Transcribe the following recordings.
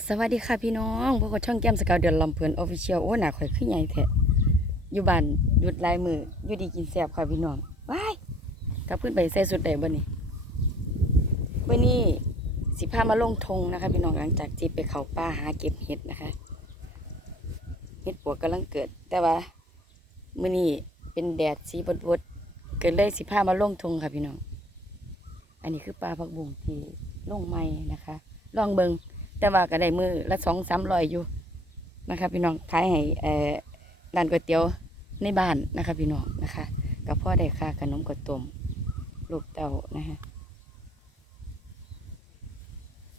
สวัสดีค่ะพี่น้องพวกเราช่องแก้มสกาวเดือนลำเพลินออฟฟิเชียลโอ้หนาข่อยขึ้นใหญ่แท้อยู่บ้านหยุดลายมืออยู่ดีกินแซ่บค่ะพี่น้องว้ายกลับขึ้นไปใส่สุดใดบ่นี่วันนี้สิพามาลงทงนะคะ พี่น้องหลังจากที่ไปเขาป่าหาเก็บเห็ดนะคะเห็ดปวกกำลังเกิด แต่ว่ามื้อนี้เป็นแดดสีบดบดเกิดเลยสิพามาลงทงค่ะพี่น้อง อันนี้คือปลาผักบุ้งที่ลงไม้นะคะ ลองเบิง แต่ว่าก็ได้มือละสองสามร้อยอยู่นะคะพี่น้องขายให้ร้านก๋วยเตี๋ยวในบ้านนะคะพี่น้องนะคะกับพ่อได้ค่าขนมกดต้มลูกเต้านะคะ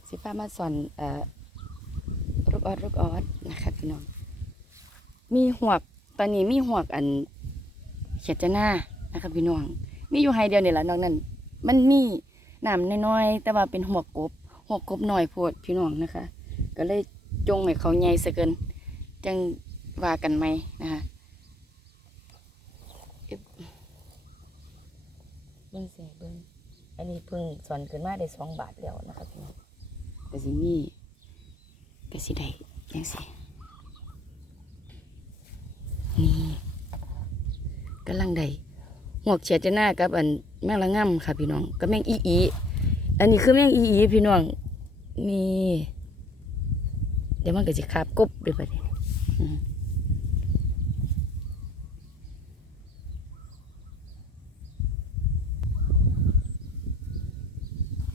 สิพามาสอนเอ่อลูกออดลูกออดนะคะพี่น้องมีหวกตอนนี้มีหวกอันเขียดจะหน้านะคะพี่น้องมีอยู่ไฮเดียวนี่แหละนอกนั้น มันมีน้ำน้อยๆแต่ว่าเป็นหัวกบ หัวกบหน่อยโพดพี่น้องนะคะ ก็เลยจงให้เขาใหญ่ซะเกิน จังว่ากันไหมนะคะอึ๊บเบิ้งเสียเบิ้งอันนี้เพิ่งสอนขึ้นมาได้สองบาทแล้วนะคะพี่น้องก็สิมีก็สิได้จังสินี่กำลังได้หวกเฉียดจะหน้ากับอันแมงละง่ำค่ะพี่น้องกับแมงอีอี อันนี้คือแมงอีอีพี่น้องนี่เดี๋ยวมันก็จะคาบกบด้วยปเ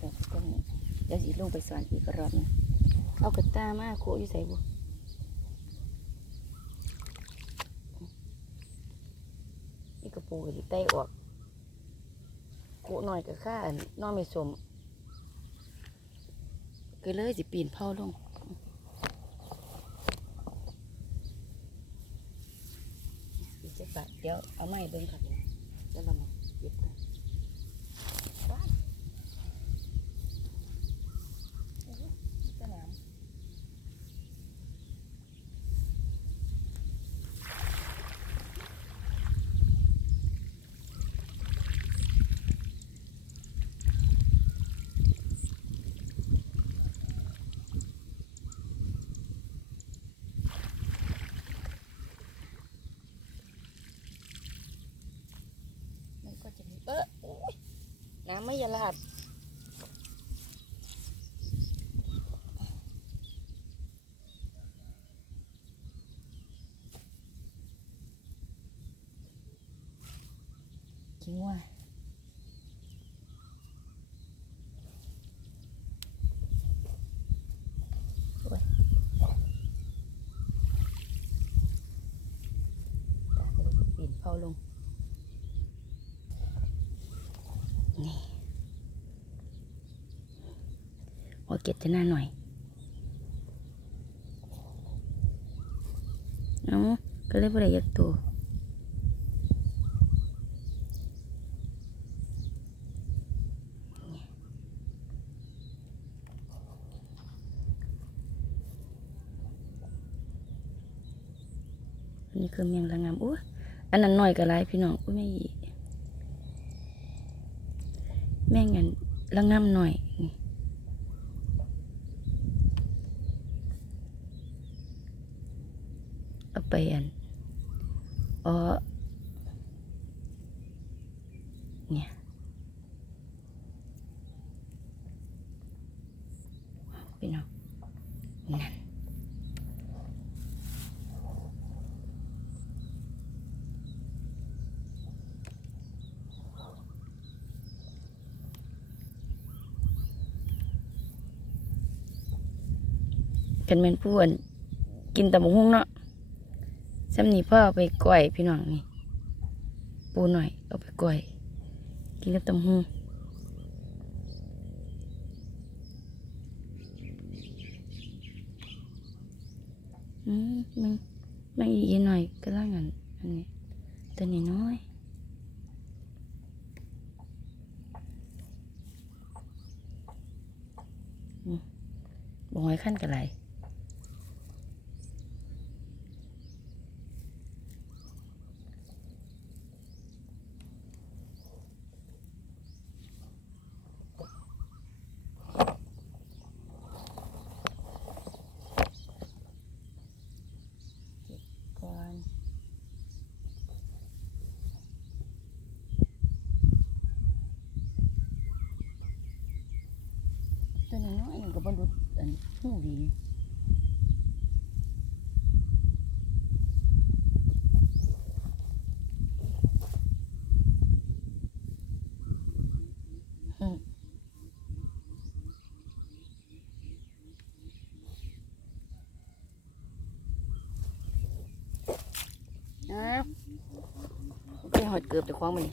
ดี๋ยวต้องเดี๋ยวสิลงไปสอนอีกรอบหนึงเอากระตามาโคอยู่ใส่บุนี่กระปูก็สิไต้ออกโคหน่อยก็ค่านน้องไม่สม ก็เลยสิปีนเผาลงจะบาทเดี๋ยวเอาไม้เบิ้งก่อนแล้วเรามาเก็บกันว้ายโอ้โหมีแต่น้ำมันก็จะมีเออโอ้ย น้ำไม่ยาลาดจริงว่าโอ้ยตาก็เลยปีนเผาลง นี่หัว เก็ดจะหน้าหน่อยเอาก็เลยบ่ได้ยักตัวนนี้คือเมียงระงามอุ้อันนั้นหน่อยก็ไรพี่น้องอุ้ไม่อีแม่งอันละง่ำหน่อย นี่เอาไปอันอ๋อเนี่ยพี่น้องนั่นกันเป็นผู้อันกินตำบักหุ่งเนาะ ซ้ำนี่พ่อเอาไปก้อยพี่น้องนี่ ปูหน่อยเอาไปก้อย กินกับตำหุ่งอืมมันมันอีกหน่อยก็ล่างอันอันนี้ตัวนี้น้อยบ่หอยขั้นกันไร น บ่รุดอันหูหวีอืมอ้าไปหอดเกือบจะคว้างมัน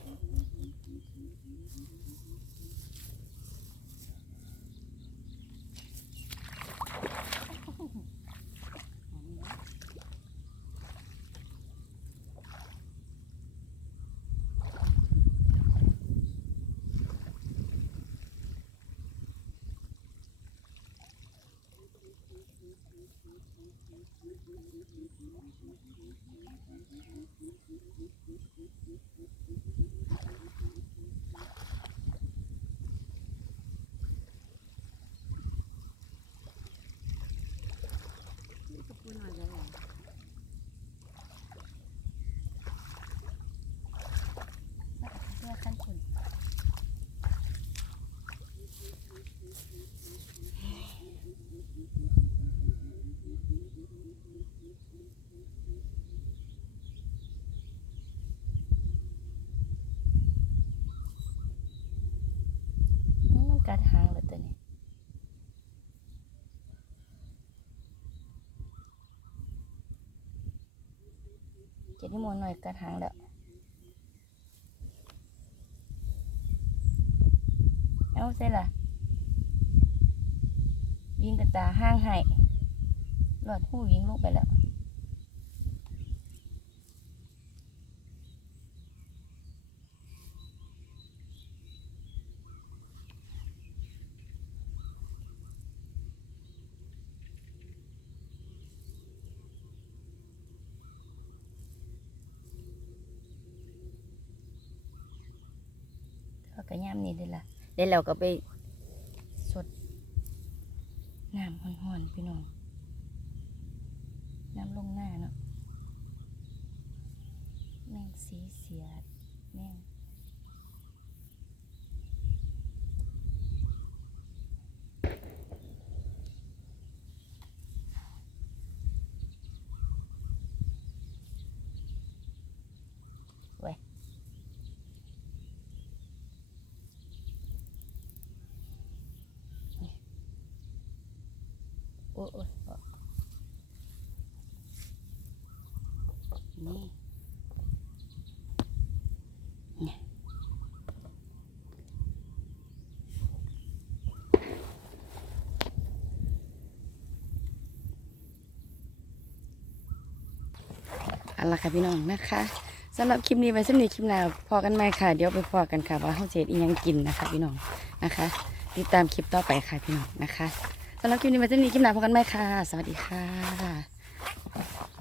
นี่เสื้อขั้นคุณมันกัดหางเลยตัวนี้ เจ็ ดนิมนต์หน่อยกระถางแล้วเอาใส่ละวิ่งกระตาห้างให้หลอดหูวิ่งลงไปแล้ว เขาก็ย่ำนี่เลยล่ะเดี๋ยวเราก็ไปสดน้ำห่อนๆพี่น้องน้ำลงหน้าเนาะแมงสีเสียดแมง โอ้ยนี่เอาละค่ะพี่น้องนะคะสำหรับคลิปนี้ไว้สำหรับคลิปหน้าพอกันไหมค่ะ เดี๋ยวไปพอกันค่ะว่าเขาเจ็ดอียังกินนะคะ พี่น้องนะคะ ติดตามคลิปต่อไปค่ะพี่น้องนะคะ สำหรับคลิปนี้มาเจอกันคลิปหน้าพบกันใหม่ค่ะ สวัสดีค่ะ